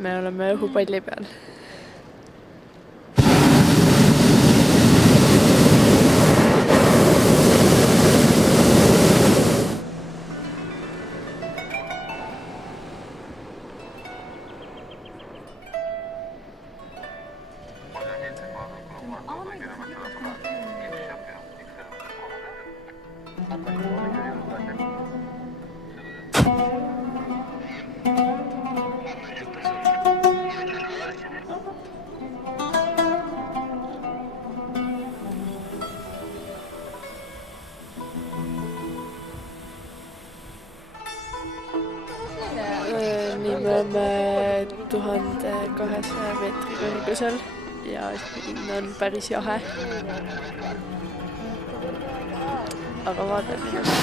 Me oleme õhupalli peal. Nii me oleme 1200 meetri kõrgusel ja siin on päris jahe. Aga vaatan ennast.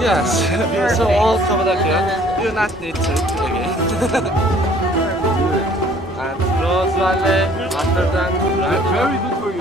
Yes, so all covered up here. You not need to again. And Rose Valley, after that, right? Very good for you.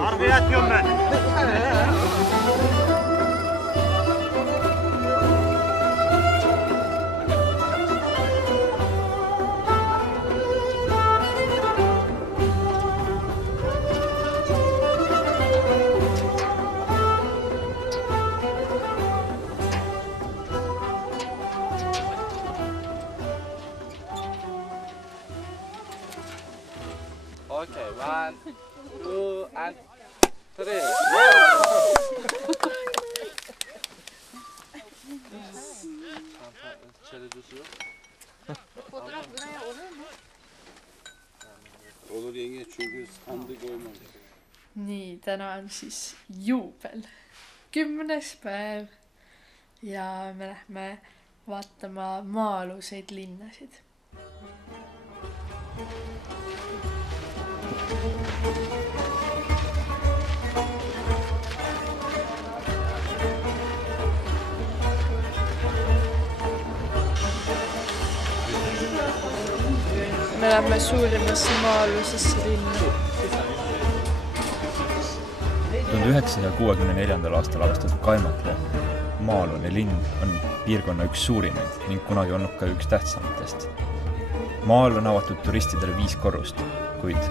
Okay, 1, 2, and 3. Fotoğraf buraya olur mu? Olur yenge çünkü standı koymamış. Nii, täna on siis juubel. 10. päev ja me lähme vaatama maa-aluseid linnasid. Me lähme suurimasse maa-alusesse linna. 1964. aastal avastatud Kaimate maa-alune linn on piirkonna üks suurimaid ning kunagi olnud ka üks tähtsamatest. Maal on avatud turistidele 5 korrust, kuid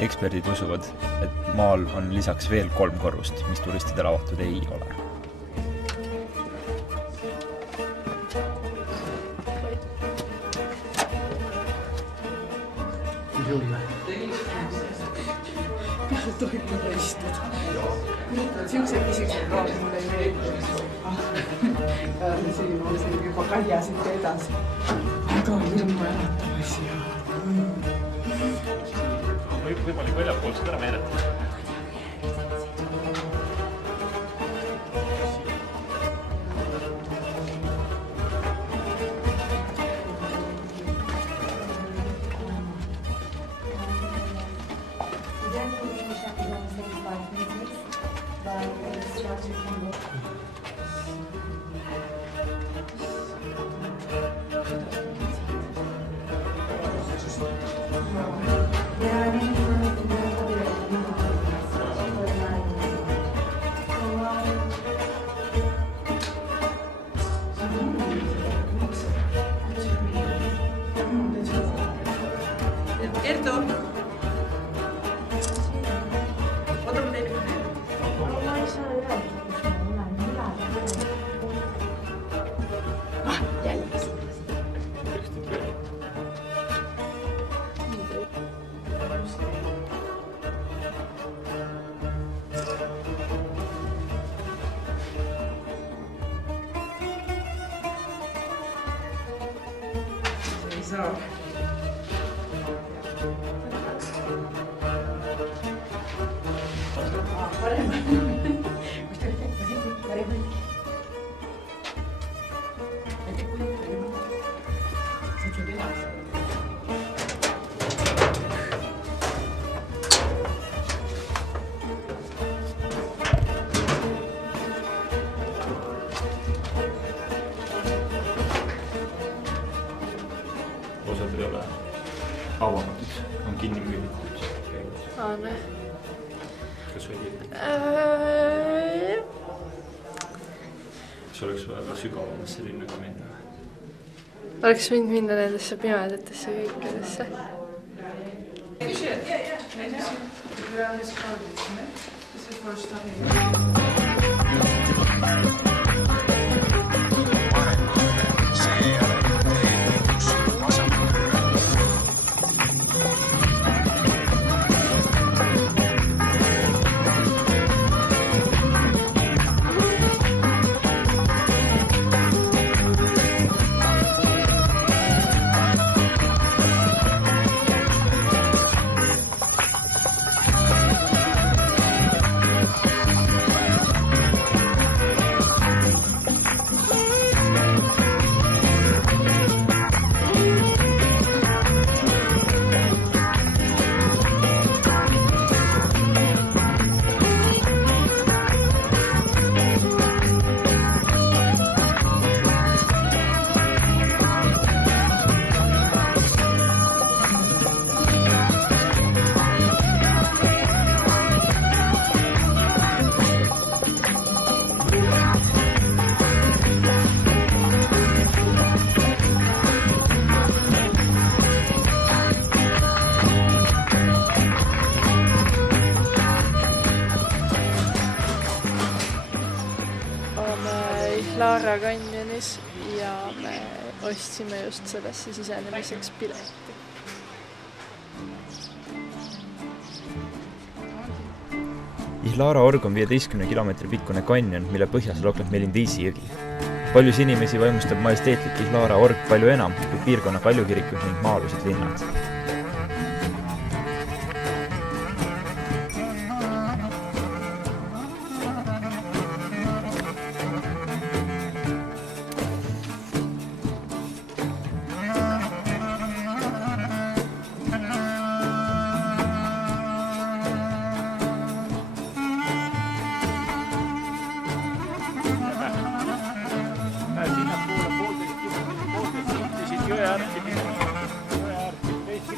eksperdid usuvad, et maal on lisaks veel 3 korrust, mis turistidele avatud ei ole. Kas tohib mulle istuda? Siukse küsimuse ka mulle ei meeldi. Siin on selline juba kaljasid edasi. Väga hirmu äratava asja. Võimalik väljapoolsed ära meeletada. saab. Parem. Kus te olete? Parem. Osad ei ole avamatud, on kinni müülitud. Aane. Kas oli? Kas oleks väga sügavamasse linnaga minna? Oleks võinud minna nendesse pimedatesse kõikidesse. Laara kanjonis ja me ostsime just sellesse sisenemiseks pileti. Ihlaara org on 15 kilomeetri pikkune kanjon, mille põhjas logneb Melindiisi jõgi. Paljus inimesi vaimustab majesteetlik Ihlaara org palju enam kui piirkonna kaljukirikud ning maa-alused linnad. Sinna poolteist jõe äärti minna. Jõe äärti,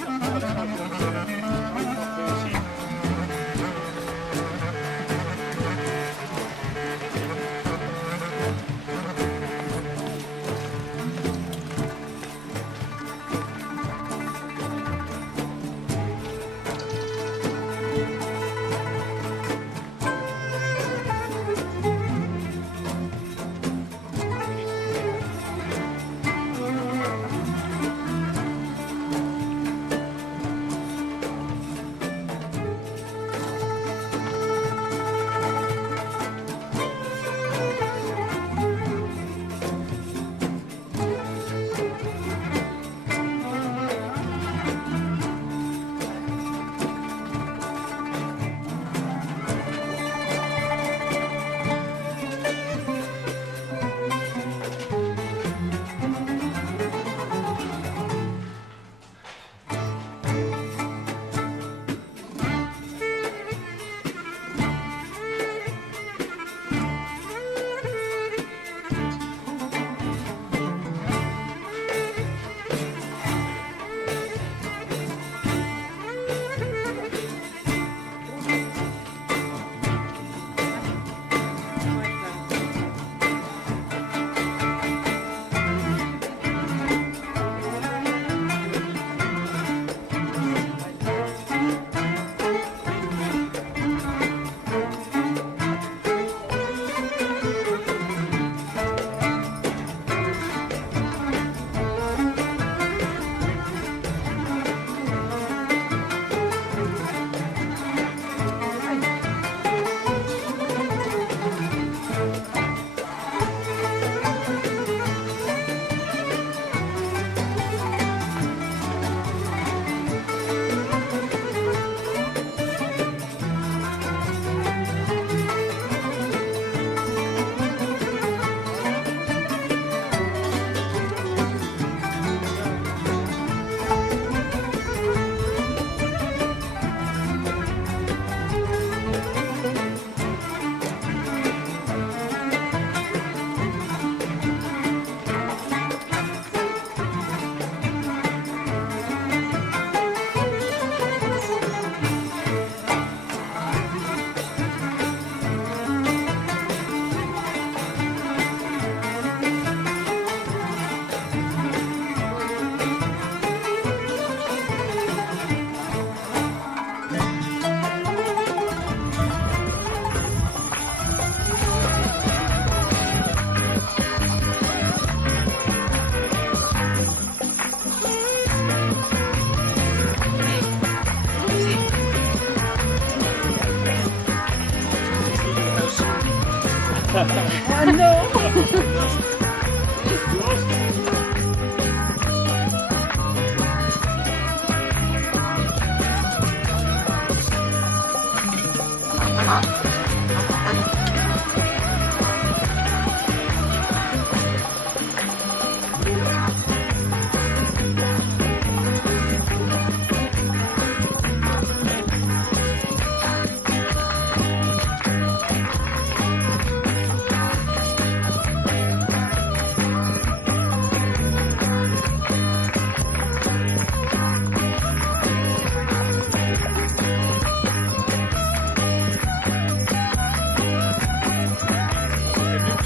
Nüüd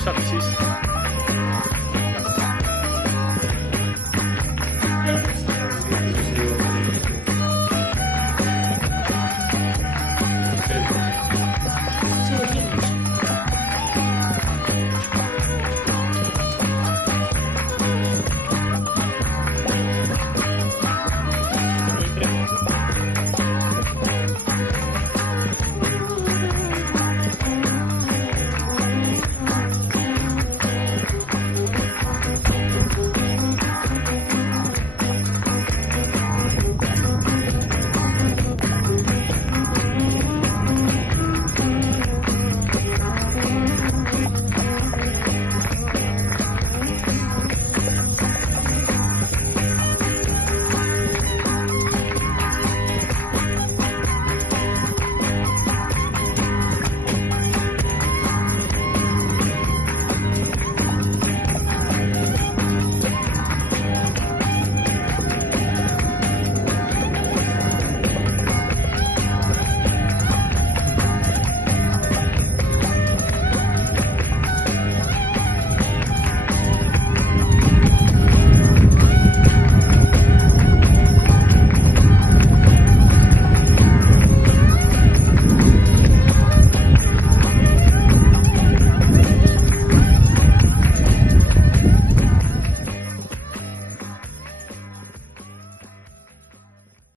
saab siis